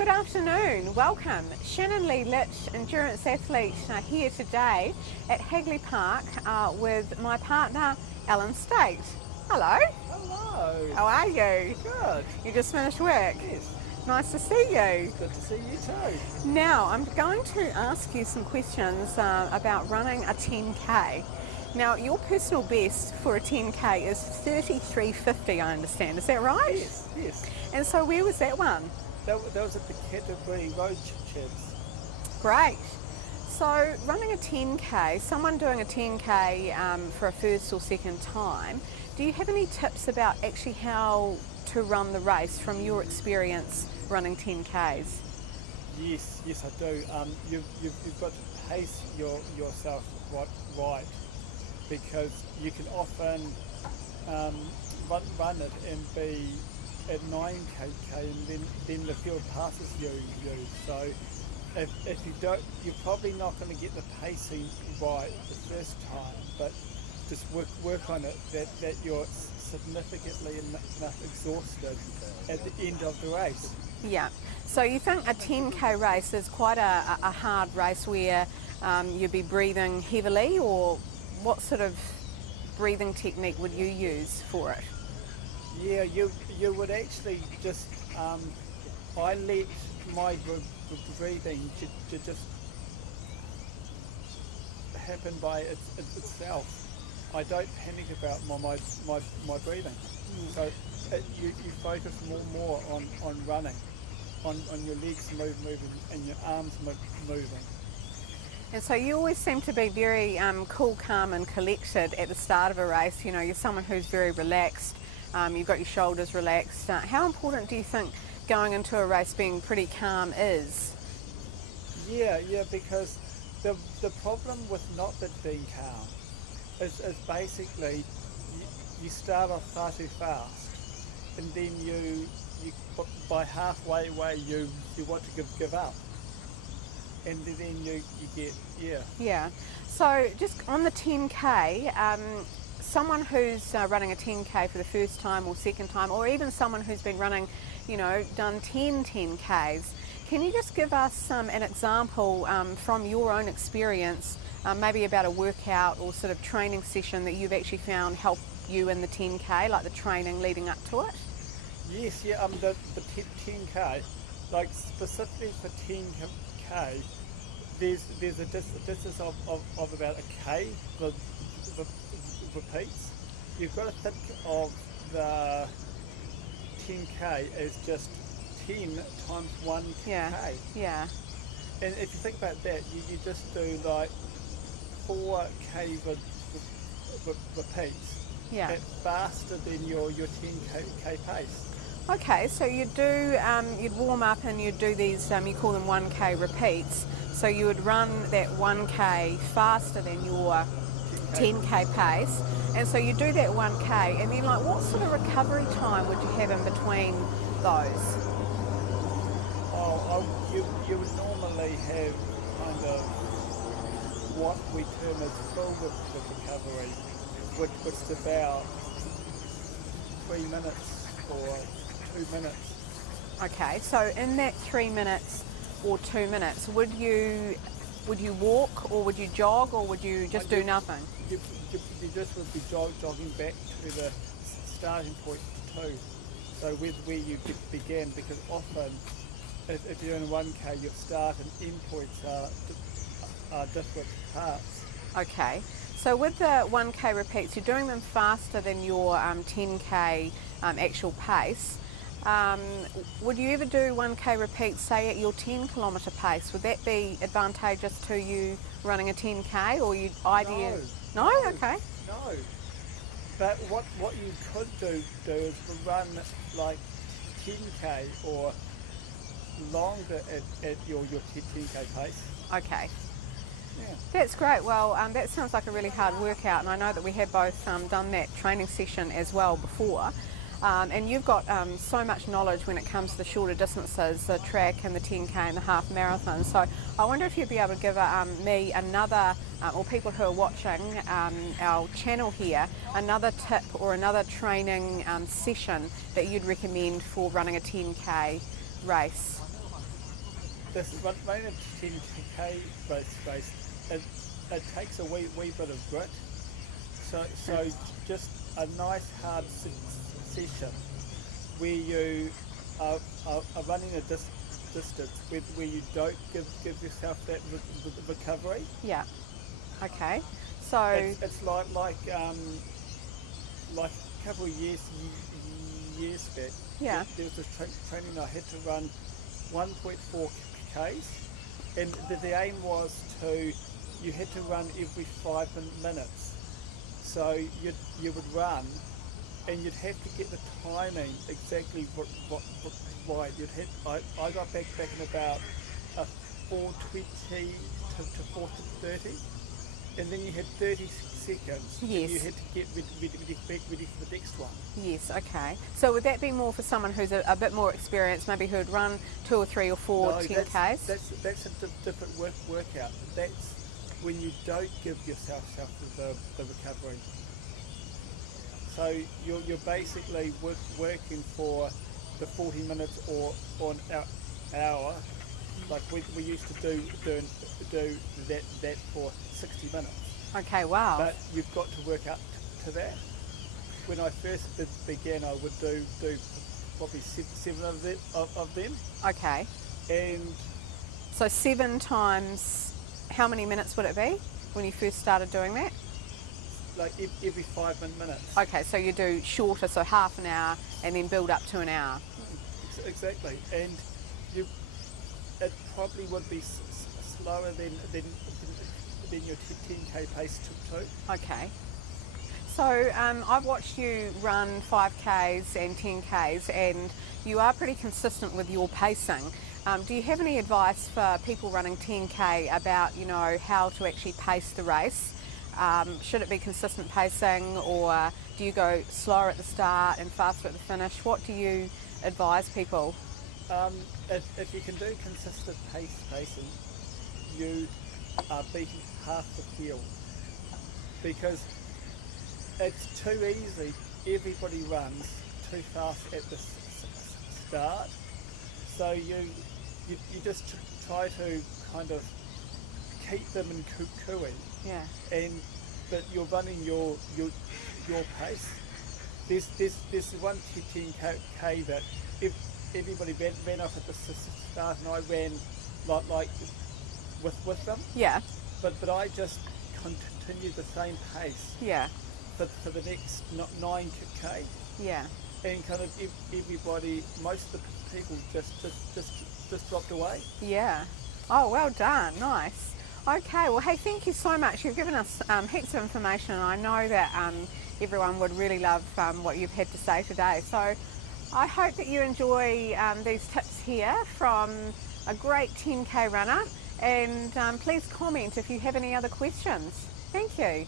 Good afternoon, welcome. Shannon Leigh, endurance athlete, here today at Hagley Park with my partner Allan Staite. Hello. Hello. How are you? Good. You just finished work? Yes. Nice to see you. Good to see you too. Now, I'm going to ask you some questions about running a 10K. Now, your personal best for a 10K is 33:50, I understand. Is that right? Yes, yes. And so where was that one? That was at the Canterbury Road Champs. Great. So running a 10K, someone doing a 10K for a first or second time, do you have any tips about actually how to run the race from your experience running 10Ks? Yes, I do. You've got to pace yourself right, because you can often run it and be at 9kk and then the field passes you. So if you don't, you're probably not going to get the pacing right the first time, but just work on it that you're significantly enough exhausted at the end of the race. Yeah. So you think a 10K race is quite a hard race where you'd be breathing heavily, or what sort of breathing technique would you use for it? Yeah, you would actually just, I let my breathing to just happen by itself. I don't panic about my breathing. So you focus more on running, on your legs moving and your arms moving. And so you always seem to be very cool, calm and collected at the start of a race. You know, you're someone who's very relaxed. You've got your shoulders relaxed. How important do you think going into a race being pretty calm is? Yeah, because the problem with not being calm is basically you start off far too fast, and then you by halfway you want to give up, and then you get Yeah. So just on the 10K. Someone who's running a 10K for the first time or second time, or even someone who's been running, done 10Ks, can you just give us an example from your own experience, maybe about a workout or sort of training session that you've actually found help you in the 10K, like the training leading up to it? Yes, the 10K, like specifically for 10K, there's a distance of about a K. The repeats. You've got to think of the 10K as just 10 times 1K. Yeah. And if you think about that, you just do like 4K repeats. Yeah. At faster than your 10K pace. Okay, so you'd warm up and you'd do these, you call them 1K repeats. So you would run that 1K faster than your 10K pace, and so you do that 1K, and then like what sort of recovery time would you have in between those? You would normally have kind of what we term as full recovery, which is about 3 minutes or 2 minutes. Okay, so in that 3 minutes or 2 minutes, would you walk, or would you jog, or would you just do nothing? You just would be jogging back to the starting point too. So where you began, because often if you're in 1K, your start and end points are different parts. Okay, so with the 1K repeats, you're doing them faster than your 10K actual pace. Would you ever do 1K repeats, say at your 10 kilometre pace? Would that be advantageous to you running a 10K, or you No? Okay. No. But what you could do is run like 10K or longer at your 10K pace. Okay. Yeah. That's great. Well, that sounds like a really hard workout, and I know that we have both done that training session as well before. And you've got so much knowledge when it comes to the shorter distances, the track and the 10K and the half marathon. So I wonder if you'd be able to give me another, or people who are watching our channel here, another tip or another training session that you'd recommend for running a 10K race. this running a 10k race, it takes a wee bit of grit. So just a nice hard session where you are running a distance where you don't give yourself that recovery. Yeah. Okay. So it's like a couple of years back. Yeah. There was this training I had to run 1.4 k's, and the aim was you had to run every 5 minutes. So you would run, and you'd have to get the timing exactly right. I got back in about 4:20 to 4:30, and then you had 30 seconds. Yes. And you had to get ready for the next one. yes, okay. So would that be more for someone who's a bit more experienced, maybe who'd run 2 or 3 or 4 No, 10Ks? That's a different workout. That's when you don't give yourself the recovery. So you're basically working for the 40 minutes or an hour. Like we used to do that for 60 minutes. Okay, wow. But you've got to work up to that. When I first began, I would do probably 7 of them. Okay. And So 7 times, how many minutes would it be when you first started doing that? like every 5 minutes. Okay, so you do shorter, so half an hour, and then build up to an hour. Exactly. And it probably would be slower than your 10k pace too. Okay. So I've watched you run 5Ks and 10Ks, and you are pretty consistent with your pacing. Do you have any advice for people running 10K about, you know, how to actually pace the race? Should it be consistent pacing, or do you go slower at the start and faster at the finish? What do you advise people? If you can do consistent pacing, you are beating half the field, because it's too easy. Everybody runs too fast at the start, so you just try to kind of keep them in cooing. Yeah. But you're running your pace. There's one 10k that if everybody ran off at the start, and I ran like with them. Yeah. But I just continued the same pace. Yeah. For the next 9k. Yeah. And kind of everybody, most of the people just dropped away. Yeah. Oh, well done. Nice. Okay, well, hey, thank you so much. You've given us heaps of information, and I know that everyone would really love what you've had to say today. So I hope that you enjoy these tips here from a great 10K runner, and please comment if you have any other questions. Thank you.